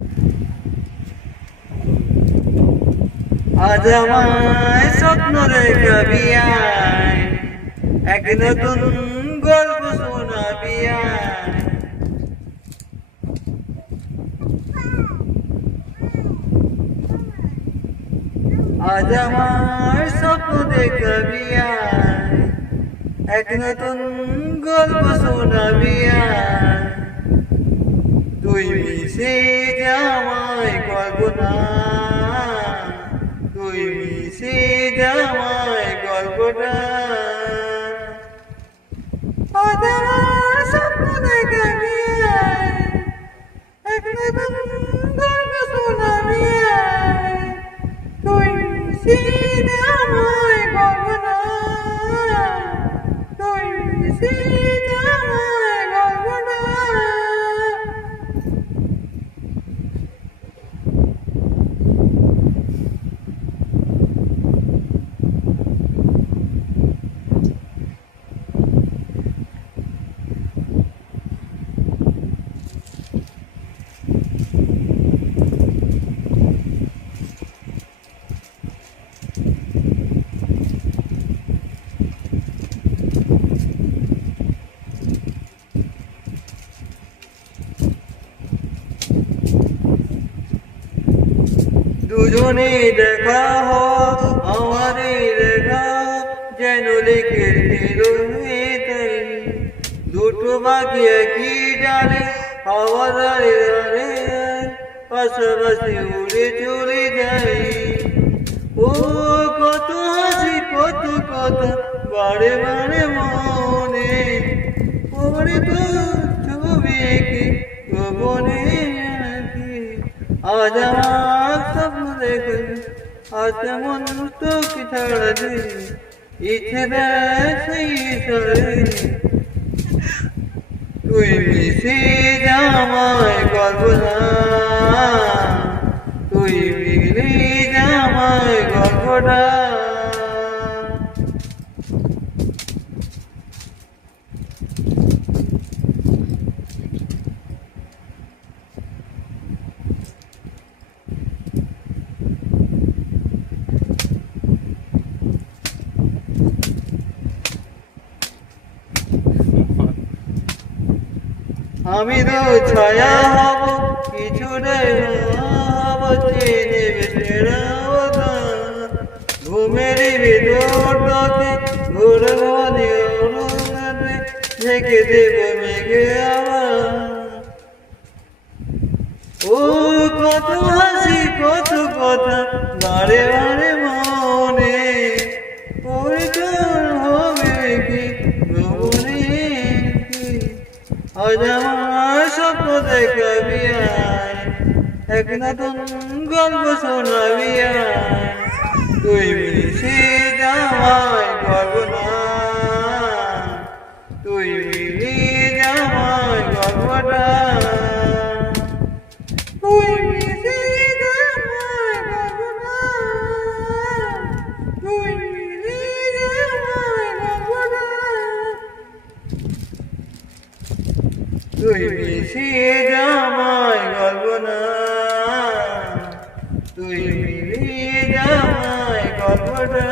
আজ আমায় স্বপ্ন দেখাবি আয়, এক নতুন গল্প শোনাবি আয়। আজ আমার স্বপ্ন দেখাবি আয়, এক নতুন গল্প শোনাবি আয়। তুই মিশে যাওয়ায় কল্পনা, তুই মিশে যাওয়ায় গল্পটা। আজ আমার স্বপ্ন দেখাবি আয়, এক নতুন গল্প শোনাবি আয়। তুই মিশে যাওয়ায় কল্পনা, তুই মিশে যাওয়ায় গল্পটা। দুজনে দেখা হোক আমারই দেখা, যেন লিখে দিল তাই। দুটো বাকি একই ডালে হাওয়া দাঁড়ে দাঁড়ে, পাশাপাশি উড়ে চলে যাই। ও কত হাসি কত কথা বারে বারে মনে পড়ে, তো ছবি এঁকে গোপনে রাখি। আজ আমার স্বপ্ন দেখে আজ মন তোকে ছাড়া দে, ইচ্ছে দেয় সেই সরে। তুই মিশে যাওয়ায় কল্পনা, তুই মিলে যাওয়ায় গল্পটা। আমি তো ছায়া হব কিছু হব, চেনে বেটেরা ঘুমের ভিতরটাকে ঘুরে ঘরে অরুণাতে ঢেকে দেব মেঘে আবার। ও কত হাসি কত কথা বারে বারে মনে পরিচয় হবে কি গোপনে। আজ আমার স্বপ্ন দেখাবি আয়, এক নতুন গল্প শোনাবি আয়। তুই মিশে যাওয়ায় গল্পনা, তুই মিলে যাওয়ায় গল্পটা। তুই মিশে যাওয়ায় গল্পনা, তুই মিলে যাওয়ায় গল্পটা। তুই মিশে যাওয়ায় গল্পনা, তুই মিলে যাওয়ায় গল্পটা।